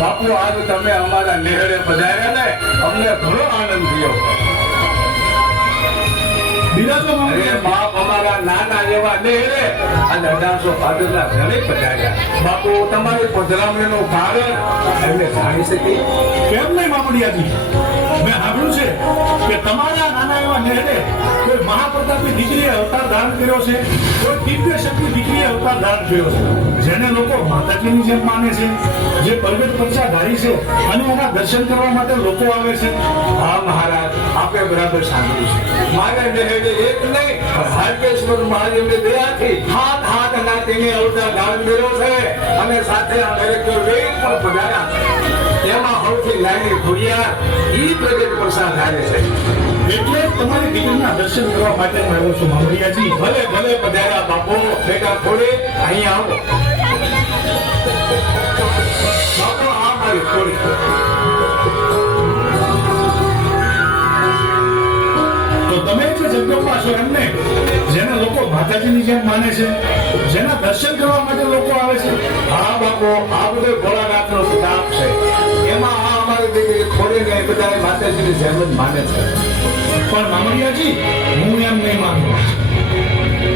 બાપુ આજ તમે અમારા નેહડે પધાર્યા ને અમને ઘણો આનંદ થયો. બાપ અમારા નાના એવા નેહડે અને 1805 ઘરે પધાર્યા. બાપુ તમારી પધરામણીનું કારણ એમને જાણી શકી? કેમ નહીં મામડિયાજી, મેં સાંભળ્યું છે કે તમારા નાના એવા નેહડે કોઈ મહાપ્રતાપની દીકરીએ અવતાર ધારણ કર્યો છે, કોઈ દિવ્ય શક્તિ દીકરીએ અવતાર ધારણ કર્યો છે, જેને લોકો માતાજીની જેમ માને છે, જે પરગટ પરચા ધારી છે અને એના દર્શન કરવા માટે લોકો આવે છે. હા મહારાજ, આપે બરાબર સાંભળ્યું છે. મારા નેહડે એક નહીં હાર્કેશ્વર મહાદેવની દયાથી હાથ ના તેને અવતાર ધારણ કર્યો છે અને સાથે આ દરેક વેદ પણ પધાર્યા છે. એમાં સૌથી નાની ખોડિયાર ઈ પ્રગટ પ્રસાદ ધારે છે. એટલે તમારી દીકરીના દર્શન કરવા માટે હું આવ્યો છું મામડિયાજી. ભલે ભલે પધાર્યા બાપુ. બેટા ખોડે અહીંયા આવો. બાપુ આ મારી ખોડી. તો તમે જે જગદંબા છો એમને, જેને લોકો માતાજીની જેમ માને છે, જેના દર્શન કરવા માટે લોકો આવે છે. હા બાપુ, આ બધો ભોળાનાથનો પ્રતાપ છે. એમાં આ અમારી દીકરી ખોડીને બધા માતાજીની જેમ જ માને છે. પણ મામડિયાજી, હું એમ નહીં માનું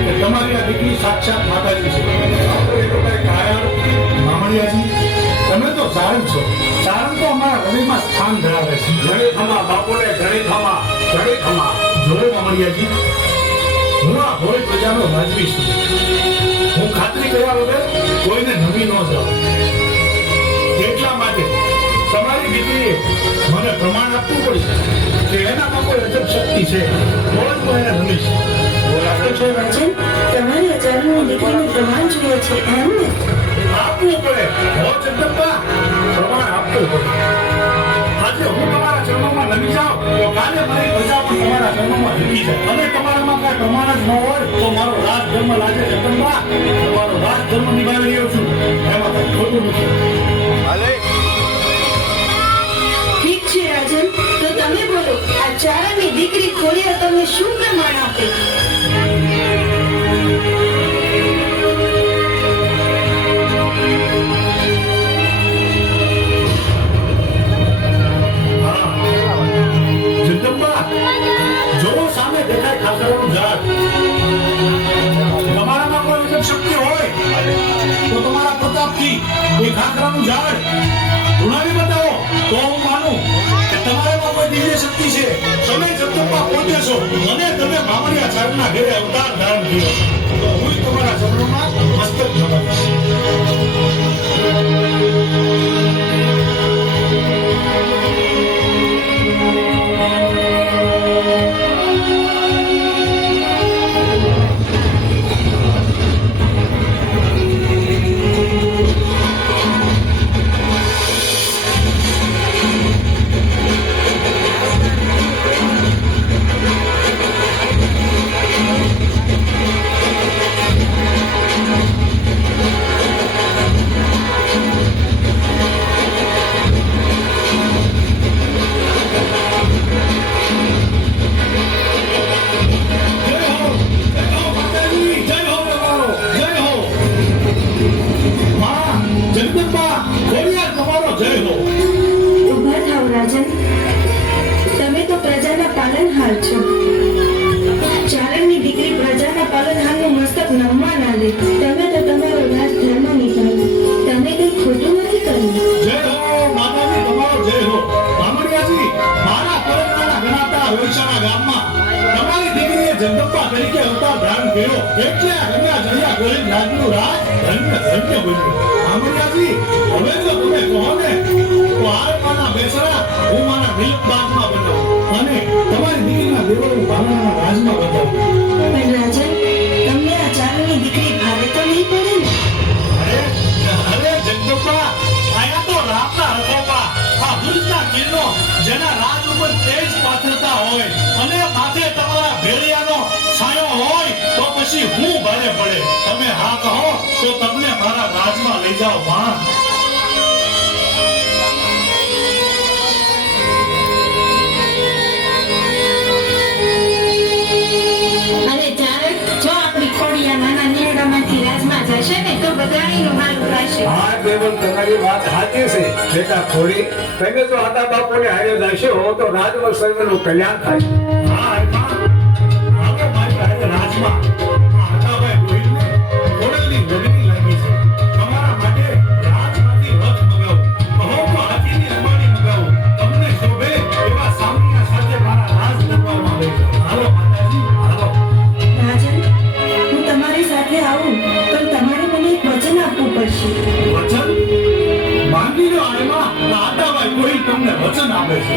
કે તમારી આ દીકરી સાક્ષાત માતાજી છે. મામડિયાજી, તમે તો સારણ છો. સારણ તો અમારા હૃદયમાં સ્થાન ધરાવે છે. ઘણી ખમા બાપુને, ઘણી ખમા, ઘણી ખમા. જોડે મામડિયાજી, હું આ ભોળી પ્રજાનો રાજવી છું. હું ખાતરી કર્યા વગર કોઈને નમી ન જાઉં. એટલા માટે તમારી દીકરીએ મને પ્રમાણ આપવું પડશે કે એનામાં કોઈ અજબ શક્તિ છે, તો જ હું એને નમીશ. તમારી અચાનક દીકરીનું પ્રમાણ જોઈએ છે એમને આપવું પડે. હો જગદંબા, પ્રમાણ આપવું પડે. આજે હું તમારા ચરણોમાં નમી જાઉં તો કાલે મારી પ્રજા પણ તમારા ચરણોમાં નમી જાય. અને તમારામાં કઈ પ્રમાણ જ ન હોય તો મારો રાજ ધર્મ લાગે જગદંબા. તમારો રાજ ધર્મ નિભાવી રહ્યો છું, એમાં કઈ ખોટું નથી. ઠીક છે રાજન, તો તમે બોલો, આ ચારણની દીકરી ખોડિયાર તમને શું પ્રમાણ આપે? જગદંબા, જો સામે દેખાય ખાતરાનું ઝાડ, તમારામાં કોઈ અજબ શક્તિ હોય તો તમારા પ્રતાપથી એ ખાખરાનું ઝાડ ઉડાવી બતાવો તો હું માનું કે તમારામાં કોઈ દિવ્ય શક્તિ છે. તમે જગદંબા પોતે છો અને તમે મામડિયા સાહેબના ઘરે અવતાર ધારણ કર્યો, તો હું તમારા ચરણોમાં મસ્તક નમાવીશ. જગદંબા તરીકે અવતાર ધારણ કર્યો એટલે રમ્યા જડિયા ગોરી રાજનું રાજ ધન્ય ધન્ય બન્યું. આમડિયાજી, હવે જો તમે કહો ને તો હાર માના બેસરા હું માના દેવળ હું ભાવનાના રાજમાં બતાવું. પણ રાજન, તમને આ ચારણની દીકરી ભાવે તો નહીં પડે ને? અરે જગદંબા, આયા તો રામના રખોપા, આ હુજના કિલ્લો જેના રાજ ઉપર તેજ પાથરતા હોય અને માથે તમારા ભેળિયાનો છાયો હોય તો પછી હું ભારે પડે. તમે હા કહો તો તમને મારા રાજમાં લઈ જાઓ માં. અને ચારણ, જો આપણી ખોડિયા નાના નીરડામાંથી રાજમાં જશે ને તો બધાયનું હારું થશે. હા દેવલ, તમારી વાત સાચી છે. બેટા ખોડી, તમે જો આતા બાપુને હારે જશો તો રાજમાં સર્વનું કલ્યાણ થાય. હા માં, હવે મારી હારે રાજમાં આ હતાભાઈ ગોહિલને ખોડલની ગગડી લાગી છે. તમારા માટે રાજમાંથી રથ મગાવું, કહો તો હાથીની અંબાડી મગાવું. તમને શોભે એવા સામણીયા સાથે મારા રાજ દરબારમાં લઈ જાઓ. હાલો માતાજી, હાલો. રાજન, હું તમારી સાથે આવું પણ તમારે મને એક વચન આપવું પડશે. વચન માંગી લો. આમાં આતાભાઈ ગોહિલ તમને વચન આપે છે.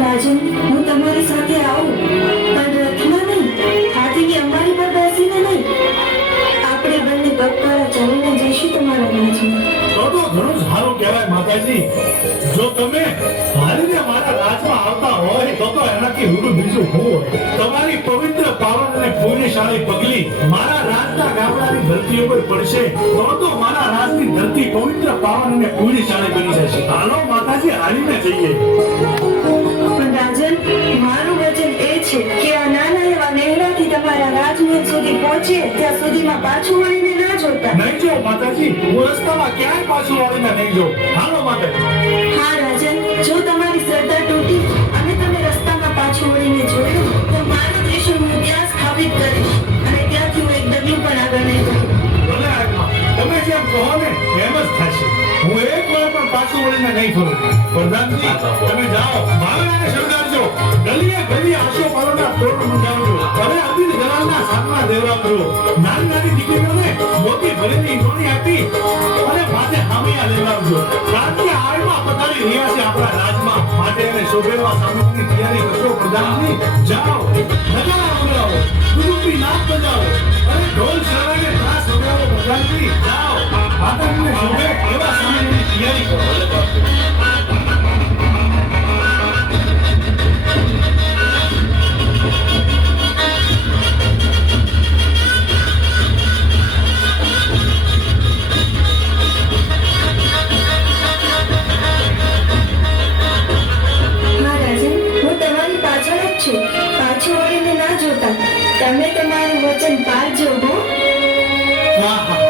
રાજન, હું તમારી સાથે આવું પણ રથમાં નહીં, હાથીની અંબાડી પર બેસીને નહીં. આપણે બંને પગપાળા ચાલીને જઈશું તમારા રાજમાં. તો ઘણું જ સારું કહેવાય માતાજી. જો તમે હારીને મારા રાજમાં આવતા હોય તો એનાથી હું બીજું હું હોય. તમારી પવિત્ર પાવન અને પુણ્યશાળી પગલી મારા રાજના ગામડાની ધરતી ઉપર પડશે તો મારા રાજની ધરતી પવિત્ર પાવન અને પુણ્યશાળી બની જશે. હાલો માતાજી, હારીને જઈએ. પણ રાજન, મારું વચન એ છે કે આ નાના એવા નેહડાથી તમારા રાજમહેલ સુધી પહોંચે ત્યાં સુધીમાં પાછું વળીને ના જોતા. નહીં જો માતાજી, હું રસ્તામાં ક્યાંય પાછું વાળીને નહીં જો. હાલો માતાજી. હા રાજન, જો તમારી શ્રદ્ધા તૂટી અને તમે રસ્તામાં પાછું વળીને જોયું તો મારો ત્રિશૂળ હું ત્યાં જ સ્થાપિત કરીશ અને ત્યાંથી હું એક ડગલું પણ આગળ નહીં કરું. ભલે આજમાં તમે જેમ કહો ને એમ જ થશે. હું એક વાર પણ પાછું વળીને નહીં ફરું. પ્રધાનજી, તમે જાઓ, ભાવનાને શણગારજો, ગલીએ ગલીએ આશોપાલવના તોરણ મંગાવજો, હવે અબીર જલાલના સામના દેવરાવજો. નાની નાની દીકરીઓને મોટી ભરેલી ઈંટોણી આપી અને માથે હામિયા લેવડાવજો. રાતની આળમાં પધારી રહ્યા છે આપણા રાજમાં, માટે એને શોભેવા સામગ્રીની તૈયારી કરજો. પ્રધાનજી, જાઓ, નગારા વગાડો, દુદુપી નાદ બજાવો અને ઢોલ શરણાઈને ત્રાસ વગાડો. પ્રધાનજી, જાઓ, માતાજીને શોભે એવા સામગ્રીની તૈયારી કરો. હા રાજન, હું તમારી પાછળ જ છું. પાછું વળીને ના જોતા. તમે તમારું વચન પાળજો હો. આહા,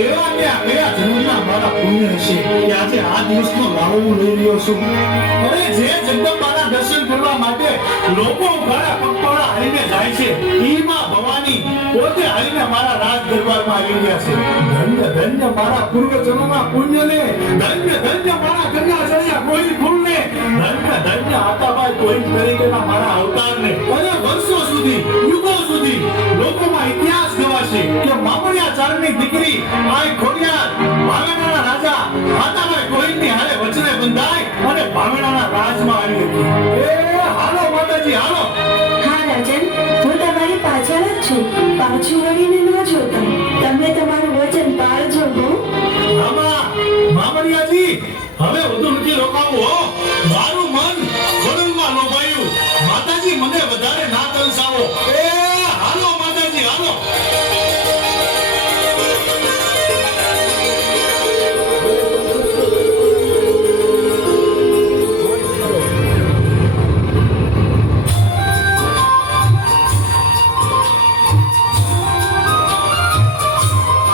એવા ને આ કયા જન્મના મારા પુણ્ય હશે કે આજે આ દિવસનો લાવો હું લઈ રહ્યો છું. અરે જે જગદંબાના દર્શન કરવા માટે લોકો ઉઘાડા પગપાળા હાલીને જાય છે, ઈ માં ભવાની પોતે હાલીને મારા રાજ દરબારમાં આવી ગયા છે. ધન્ય ધન્ય મારા પૂર્વજન્મના પુણ્યને, ધન્ય ધન્ય મારા કન્યા જણ્યા કોઈ ફૂલને, ધન્ય ધન્ય આતાબાઈ કોઈ તરીકેના મારા અવતારને. અને વર્ષો સુધી, યુગો સુધી લોકોમાં ઇતિહાસ ગવાશે કે મામણિયા ચારણની દીકરી આઈ ખોડિયાર ભાવેણાના રાજા આતાબાઈ કોઈની હારે વચને બંધાઈ અને ભાવેણાના રાજમાં આવી હતી. એ હાલો માતાજી, હાલો. હા રાજન, હું તમારી પાછળ જ છું. પાછું વળીને ના જોતા. તમે તમારું વચન પાળજો હો. આમાં મામણિયાજી, હવે વધુ નથી રોકાવું હો. મારું મન ખોડલમાં લોભાયું. માતાજી, મને વધારે ના તરસાવો. એ હાલો માતાજી, હાલો.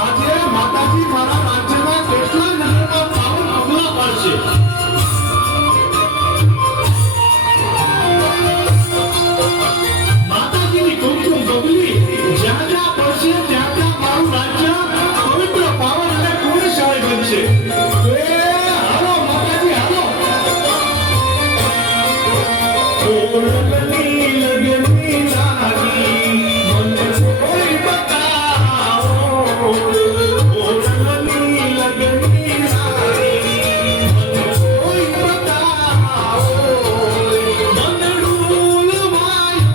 આજે માતાજી મારા રાજ્યના કેટલા નગરમાં પાવન પગલાં પાડશે. માતાજીની કુમકુમ બગલી જ્યાં જ્યાં પડશે ત્યાં ત્યાં મારું રાજ્ય પવિત્ર પાવન અને પુણ્યશાળી બનશે. એ હાલો માતાજી, હાલો. ઓળખની લગની લાગી મને કોઈ બતાવો. ઓળખની લગની લાગી મને કોઈ બતાવો. મંદડું લવાયું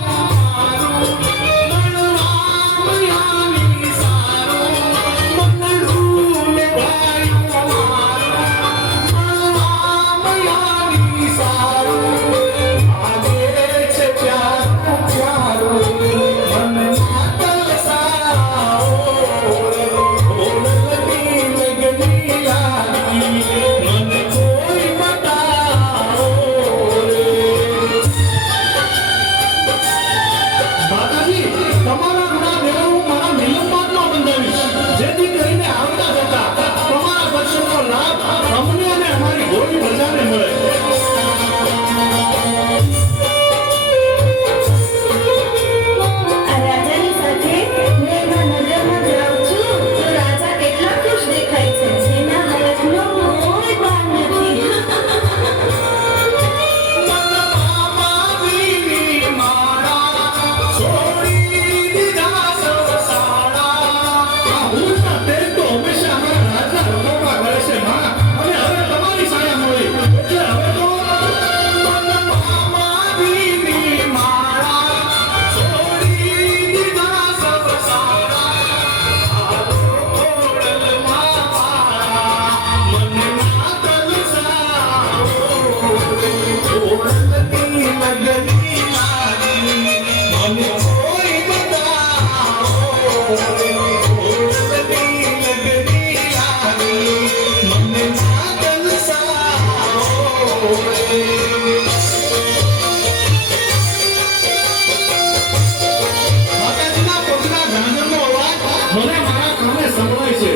માતાજીના પગના ઝાંઝરનો અવાજ મને મારા કાને સંભળાય છે.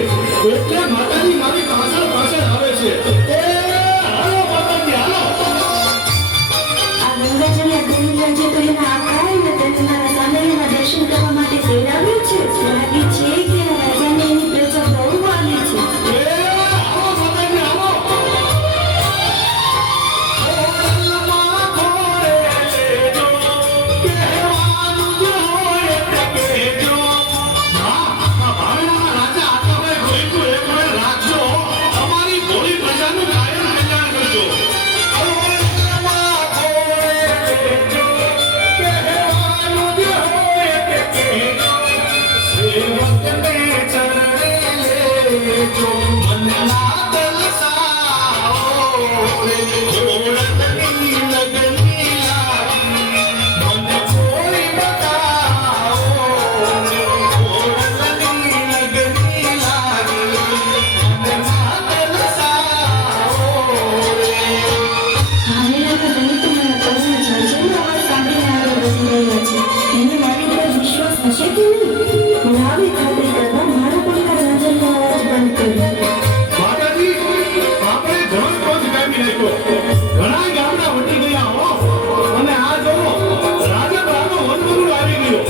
એટલે માતાજી મારી પાછળ પાછળ આવે છે. એ હાલો માતાજી, હાલો. આ ગંગાજળિયા ગંગાજી તો એના આકાય ને તેને મારા સામેના દર્શન કરવા માટે પ્રેરાવ્યું છે. લાગે છે કે આ રાજાને એની પ્રજા બહુ વાલી છે. એ હાલો માતાજી, હાલો. ઓરલમાં ઘોડે લેજો, કહેવાનું જ હોય તે કહેજો. હા, આ ભાવનાના રાજા આટલાભાઈ ગોઈતું એક વાર રાખજો. અમારી ભોળી પ્રજાનું કાયમ કલ્યાણ કરજો. ઓરલમાં ઘોડે લેજો, કહેવાનું જ હોય તે કહેજો. સેવકને ચરણે લેજો, મનના તલસાઓ રે. ઓળખની લગની લાગી, મને કોઈ બતાવો રે. ઓળખની લગની લાગી, મનના તલસાઓ રે. ભાવેલા તો નહીં તો મારા પગના ઝાંઝરનો અવાજ સાંભળીને આગળ વધી રહ્યા છે. એને મારી પર વિશ્વાસ હશે કે નહીં? હું આવી ખાતરી કરવા મારા પગના ઝાંઝરનો અવાજ બંધ કર્યો. માતાજી, આપણે ધન પંચ કાપી નાખ્યો. ઘણા ગામડા વટી ગયા હો. અને આ જોવો, રાજપરાનો વનવગડો આવી ગયો.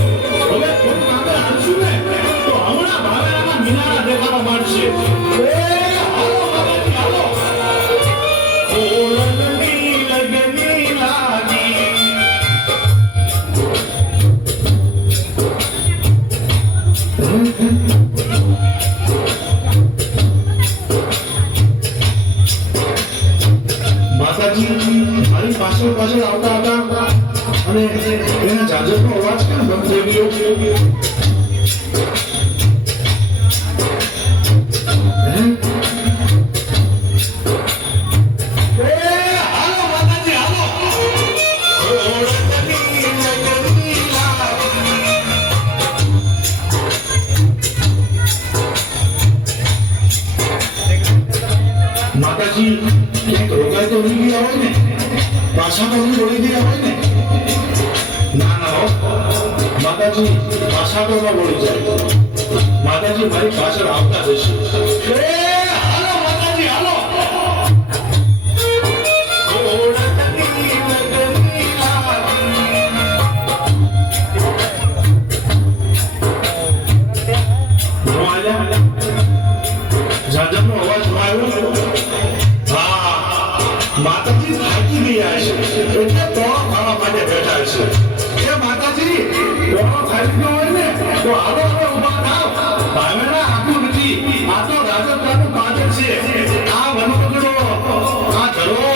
હવે થોડું આગળ હાલશું ને તો હમણાં ભાવેરાના મિનારા દેખાવા માંડશે. એ હાલો માતાજી, હાલો. ઓળખની લગની લાગી, માતાજી મારી પાછળ પાછળ આવતા હતા અને એના ઝાંઝરનો અવાજ કેમ બંધ થઈ ગયો? હે? એ હાલો માતાજી, હાલો. ઓળખની લગની લાગી. માતાજી ક્યાંક રોકાય તો નહીં ગયા હોય ને? પાછા તો નહીં વળી ગયા હોય ને? ના ના હો, માતાજી પાછા તો ન વળી જાય. માતાજી મારી પાછળ આવતા જશે. એ હાલો માતાજી, હાલો. ઓળખની લગની લાગી. હું આલ્યા ઝાંઝરનો અવાજ આવ્યો. હા, માતાજી થાકી ગયા છે એટલે ટોળો ખાવા માટે બેઠા છે. એ માતાજી, ટોળો ખાઈ ગયો હોય ને તો હાલો હવે ઊભા થાવ. ભાવેણા આખું નથી, આ તો રાજપરાનું પાદર છે. આ વનવગડો, આ ઘરો,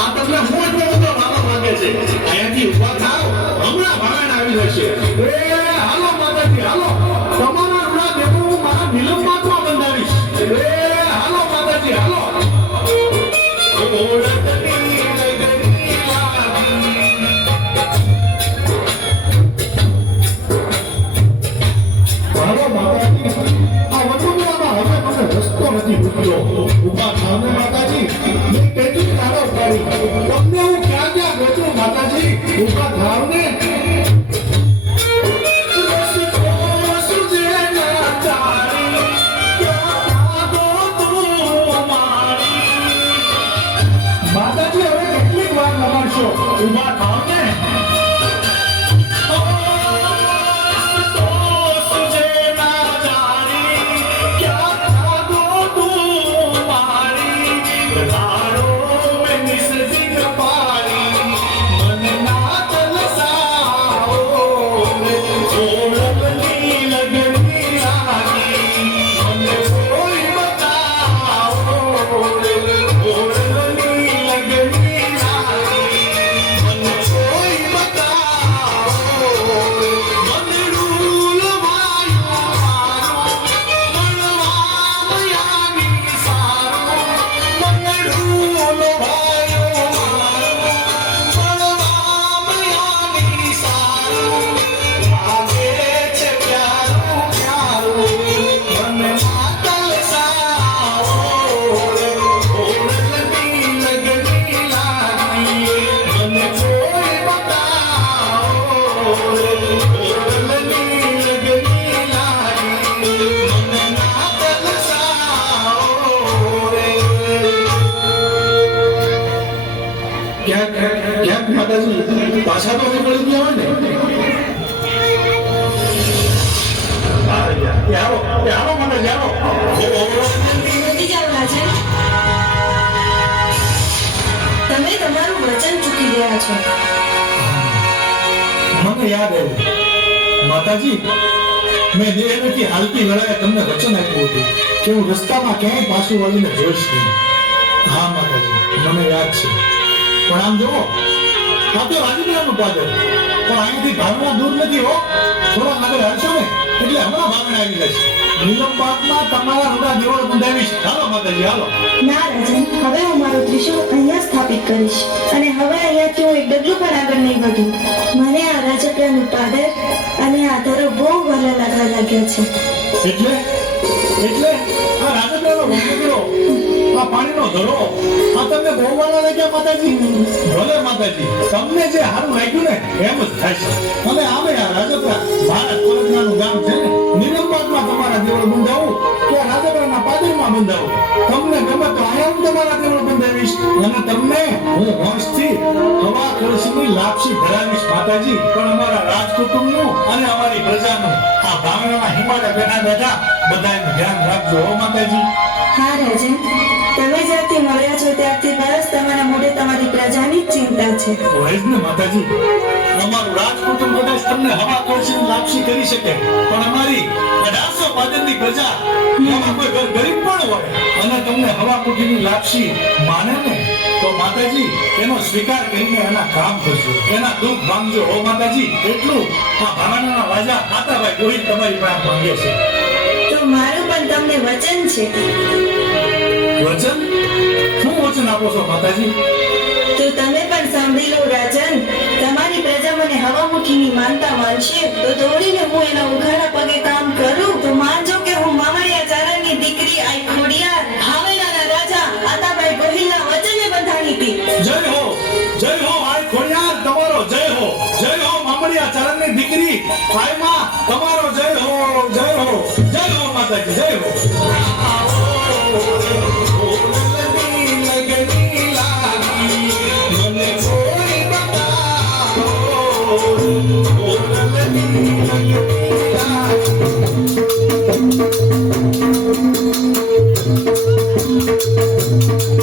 આ તમને હું એટલો બધો વાલો માંગે છે. અહીંયાથી ઊભા થાવ, હમણાં ભાવેણા આવી જશે. એ હાલો માતાજી, હાલો. તમારા રૂડા દેવો હું મારા નિલંબામાં બંધાવીશ. એ હાલો માતાજી, હાલો. ઓળખની લગની લાગી. હાલો માતાજી, આ વનવગડામાં હવે મને રસ્તો નથી મૂક્યો. ઊભા થાવ ને માતાજી, મેં કેટલી તારો કરી. તમને હું ક્યાં ક્યાં ગોતું માતાજી? ઊભા થાવ ને. માતાજી હવે કેટલીક વાર લગાડશો? ઊભા થાવ ને. Oh ક્યાંક માતાજી પાછા તો નીકળી ગયા હોય ને. આવો માતાજી આવો. નથી જાઓ રાજન. તમે તમારું વચન ચૂકી ગયા છો. મને યાદ આવ્યું માતાજી, મેં દેહથી હાલતી વેળાએ તમને વચન આપ્યું હતું કે હું રસ્તામાં ક્યાંય પાછું વળીને જોઈશ નહીં. હા માતાજી, મને યાદ છે. પણ આમ જુઓ, આ તો રાજુલાનું પાદર, પણ અહીંયાથી ભાવના દૂર નથી હો. થોડા આગળ હલશો ને એટલે હમણાં ભાવના આવી જશે. નીલમ પાકમાં તમારા રૂડા દેવળ બંધાવીશ. હાલો માતાજી હાલો. ના રાજન, હવે હું મારું ત્રિશૂળ અહીંયા સ્થાપિત કરીશ અને હવે અહીંયાથી હું એક ડગલું પણ આગળ નહીં વધું. મને આ રાજપરાનું પાદર અને આ ધરો બહુ વહાલા લાગવા લાગ્યા છે. એટલે આ રાજપરાનો વંગડો, આ પાણીનો ધરો, આ તમને બહુ વાળા લાગ્યા માતાજી? ભલે માતાજી, તમને જે સારું લાગ્યું ને એમ જ થાય છે. અને આમે આ રાજપરા ભારત પરગણાનું ગામ છે ને, નિલંબાદમાં તમારા દેવળ બંધાવું કે રાજપરાના પાદરમાં બંધાવું, તમને ગમે તો અહીંયા હું તમારા દેવળ બંધાવીશ અને તમને હું વંશથી હવા કળશીની લાપસી ધરાવીશ માતાજી. પણ અમારા રાજકુટુંબનું અને અમારી પ્રજાનું આ ભાવનામાં હિમાલય બેઠા બેઠા બધાનું ધ્યાન રાખજો હો માતાજી. હા રાજન, તમે જ્યારથી મળ્યા છો ત્યારથી બસ તમારા મોઢે તમારી પ્રજાની જ ચિંતા છે. હોય જ ને માતાજી, અમારું રાજકુટુંબ કદાચ તમને હવા કળશીની લાપસી કરી શકે, પણ અમારી 1800 પાદરની પ્રજા એમાં કોઈ ગરીબ પણ હોય અને તમને હવા કુટીની લાપસી માને ને તો માતાજી એનો સ્વીકાર કરીને એના કામ કરજો, એના દુઃખ ભાંગજો હો માતાજી. એટલું આ ભાવનાના વાજા માતાભાઈ ગોહિલ તમારી પાસે માંગે છે. તો મારું પણ તમને વચન છે. વચન? શું વચન આપો છો માતાજી? તો તમે પણ સાંભળી લો રાજન. તમારી પ્રજા મને હવા મુઠ્ઠીની માનતા માનશે તો દોડીને હું એના ઉઘાડા પગે કામ કરું તો માનજો કે હું મામડિયા ચારણની દીકરી આઈ ખોડિયાર હાવેડાના રાજા આતાભાઈ ગોહિલના વચને બંધાણી હતી. જય હો આય ખોડિયાર, તમારો જય હો મામડિયા ચારણની દીકરી આય માં, તમારો જય હો માતાજી, જય હો. Thank you.